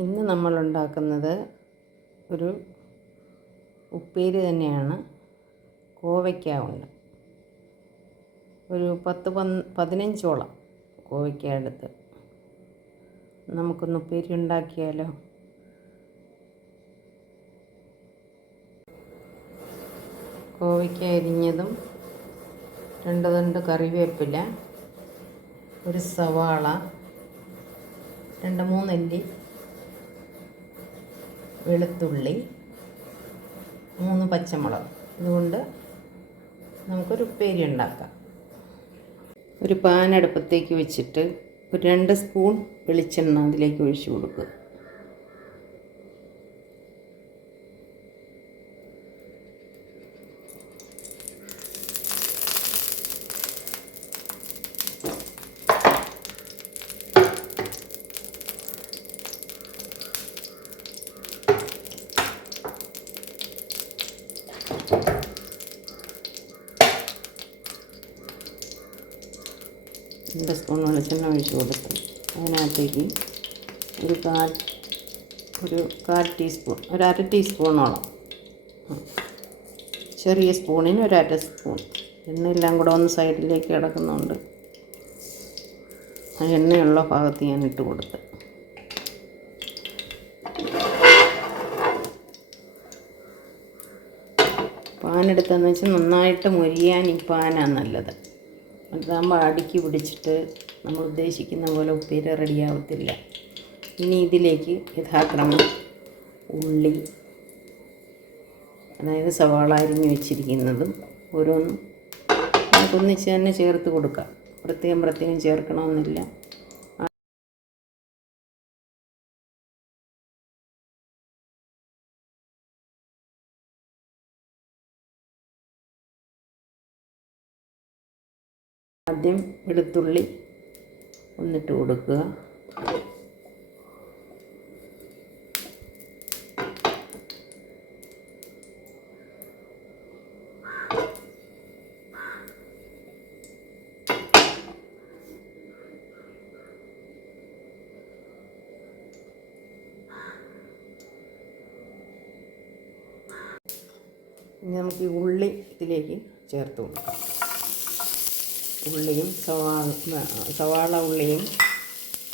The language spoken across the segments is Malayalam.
ഇന്ന് നമ്മൾ ഉണ്ടാക്കുന്നത് ഒരു ഉപ്പേരി തന്നെയാണ്. കോവയ്ക്ക ഉണ്ട്. ഒരു 15ഓളം കോവയ്ക്ക എടുത്ത് നമുക്കൊന്ന് ഉപ്പേരി ഉണ്ടാക്കിയാലോ. കോവയ്ക്ക അരിഞ്ഞതും 2 തണ്ട് കറിവേപ്പില, ഒരു സവാള, 2-3 അല്ലി വെളുത്തുള്ളി, 3 പച്ചമുളക്. ഇതുകൊണ്ട് നമുക്കൊരു ഉപ്പേരി ഉണ്ടാക്കാം. ഒരു പാൻ അടുപ്പത്തേക്ക് വെച്ചിട്ട് ഒരു 2 സ്പൂൺ വെളിച്ചെണ്ണ അതിലേക്ക് ഒഴിച്ചു കൊടുക്കുക. രണ്ട് സ്പൂൺ വെളിച്ചെണ്ണ ഒഴിച്ച് കൊടുത്ത് അതിനകത്തേക്ക് ഒരു കാൽ ടീസ്പൂൺ, ഒരു അര ടീസ്പൂണോളം, ചെറിയ സ്പൂണിന് ഒരു അര സ്പൂൺ എണ്ണയെല്ലാം കൂടെ ഒന്ന് സൈഡിലേക്ക് കിടക്കുന്നുണ്ട്. ആ എണ്ണയുള്ള ഭാഗത്ത് ഞാൻ ഇട്ട് കൊടുത്ത് പാനെടുത്തെന്ന് വെച്ചാൽ നന്നായിട്ട് മൊരിയാൻ ഈ പാനാണ് നല്ലത്. അതാകുമ്പോൾ അടുക്കി പിടിച്ചിട്ട് നമ്മൾ ഉദ്ദേശിക്കുന്ന പോലെ ഉപ്പേരി റെഡിയാവത്തില്ല. ഇനി ഇതിലേക്ക് യഥാക്രമം ഉള്ളി, അതായത് സവാള അരിഞ്ഞ് വെച്ചിരിക്കുന്നതും ഓരോന്നും നമുക്കൊന്നിച്ച് തന്നെ ചേർത്ത് കൊടുക്കാം. പ്രത്യേകം ചേർക്കണമെന്നില്ല. ആദ്യം വെളുത്തുള്ളി ഒന്നിട്ട് കൊടുക്കുക. ഇനി നമുക്ക് ഈ ഉള്ളി ഇതിലേക്ക് ചേർത്ത് കൊടുക്കാം. ഉള്ളിയും സവാള ഉള്ളിയും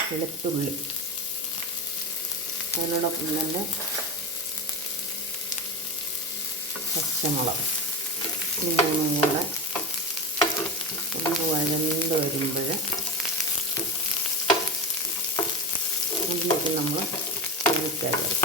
വെളുത്തുള്ളി, അതിനോടൊപ്പം തന്നെ പച്ചമുളക്, ഈ 3 കൂടെ ഒന്ന് വഴണ്ട് വരുമ്പോൾ അതിലേക്ക് നമ്മൾ ചേർക്കാം.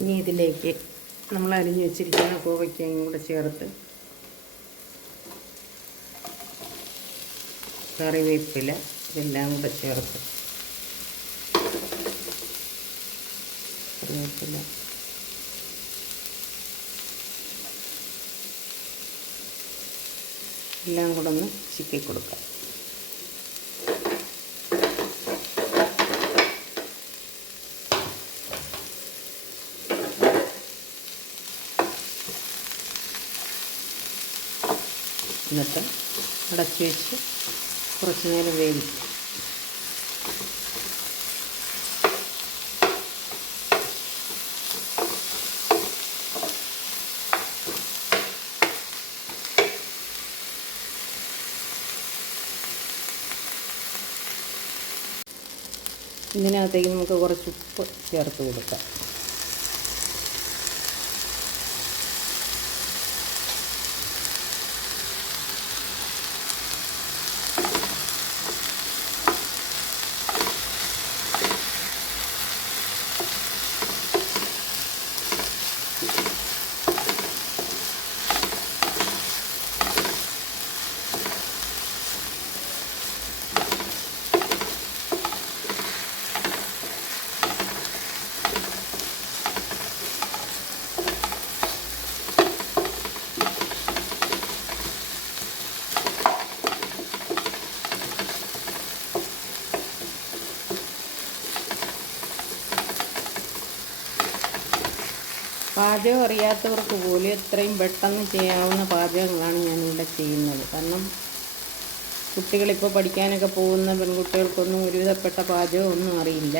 ഇനി ഇതിലേക്ക് നമ്മൾ അരിഞ്ഞു വെച്ചിരിക്കുന്ന കോവയ്ക്കയും കൂടെ ചേർത്ത് കറിവേപ്പില ഇതെല്ലാം കൂടെ ചേർത്ത് കറിവേപ്പില എല്ലാം കൂടെ ഒന്ന് ചിക്കി കൊടുക്കാം. എന്നിട്ട് അടച്ചു വെച്ച് കുറച്ച് നേരം വേവിക്കും. ഇതിനകത്തേക്ക് നമുക്ക് കുറച്ച് ഉപ്പ് ചേർത്ത് കൊടുക്കാം. പാചകം അറിയാത്തവർക്ക് പോലും എത്രയും പെട്ടെന്ന് ചെയ്യാവുന്ന പാചകങ്ങളാണ് ഞാനിവിടെ ചെയ്യുന്നത്. കാരണം കുട്ടികളിപ്പോൾ പഠിക്കാനൊക്കെ പോകുന്ന പെൺകുട്ടികൾക്കൊന്നും ഒരുവിധപ്പെട്ട പാചകം ഒന്നും അറിയില്ല.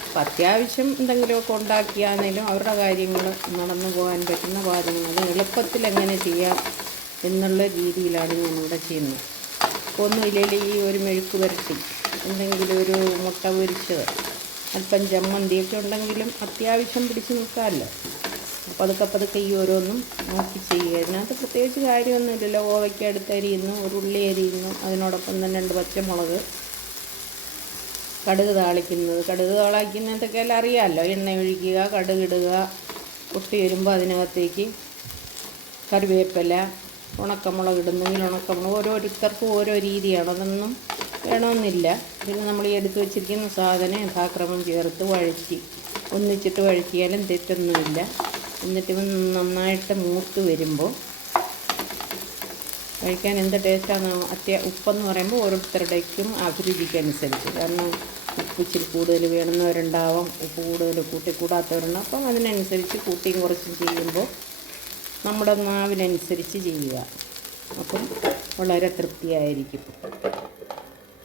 അപ്പം അത്യാവശ്യം എന്തെങ്കിലുമൊക്കെ ഉണ്ടാക്കിയാണെങ്കിലും അവരുടെ കാര്യങ്ങൾ നടന്നു പോകാൻ പറ്റുന്ന പാചകങ്ങൾ അത് എളുപ്പത്തിൽ എങ്ങനെ ചെയ്യാം എന്നുള്ള രീതിയിലാണ് ഞാനിവിടെ ചെയ്യുന്നത്. ഒന്നുമില്ലെങ്കിൽ ഈ ഒരു മെഴുക്ക് പുരട്ടി, എന്തെങ്കിലും ഒരു മുട്ട പൊരിച്ചത്, അല്പം ചമ്മന്തിയൊക്കെ ഉണ്ടെങ്കിലും അത്യാവശ്യം പിടിച്ച് നിൽക്കാമല്ലോ. പതുക്കെ പതുക്കെ ഈ ഓരോന്നും നോക്കി ചെയ്യുക. ഇതിനകത്ത് പ്രത്യേകിച്ച് കാര്യമൊന്നുമില്ലല്ലോ. ഓവയ്ക്ക് അടുത്ത് അരിയുന്നു, ഒരു ഉള്ളി അരിയുന്നു, അതിനോടൊപ്പം തന്നെ 2 പച്ചമുളക്, കടുക് താളിക്കുന്നതൊക്കെ എല്ലാം അറിയാമല്ലോ. എണ്ണ ഒഴിക്കുക, കടുകിടുക, പൊട്ടി വരുമ്പോൾ അതിനകത്തേക്ക് കറിവേപ്പില, ഉണക്കമുളക് ഇടുന്നെങ്കിൽ ഉണക്കമുളക്. ഓരോരുത്തർക്കും ഓരോ രീതിയാണ്, അതൊന്നും വേണമെന്നില്ല. പിന്നെ നമ്മൾ ഈ എടുത്ത് വെച്ചിരിക്കുന്ന സാധനം യഥാക്രമം ചേർത്ത് ഒന്നിച്ചിട്ട് വഴറ്റിയാലും തെറ്റൊന്നുമില്ല. എന്നിട്ട് നന്നായിട്ട് മൂത്ത് വരുമ്പോൾ കഴിക്കാൻ എന്ത് ടേസ്റ്റാണ്. ഉപ്പെന്ന് പറയുമ്പോൾ ഓരോരുത്തരുടേക്കും അഭിരുചിക്കനുസരിച്ച്, കാരണം ഉപ്പ് ഇച്ചിരി കൂടുതൽ വേണമെന്നവരുണ്ടാവും, ഉപ്പ് കൂടുതൽ കൂട്ടാത്തവരുണ്ടാവും. അപ്പം അതിനനുസരിച്ച് കൂട്ടിയും കുറച്ചും ചെയ്യുമ്പോൾ നമ്മുടെ നാവിനനുസരിച്ച് ചെയ്യുക. അപ്പം വളരെ തൃപ്തിയായിരിക്കും.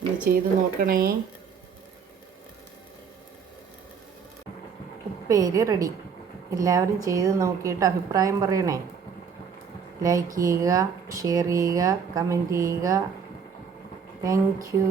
ഇത് ചെയ്ത് നോക്കണേ. ഉപ്പേരി റെഡി. എല്ലാവരും ചെയ്ത് നോക്കിയിട്ട് അഭിപ്രായം പറയണേ. ലൈക്ക് ചെയ്യുക, ഷെയർ ചെയ്യുക, കമൻറ്റ് ചെയ്യുക. Thank you.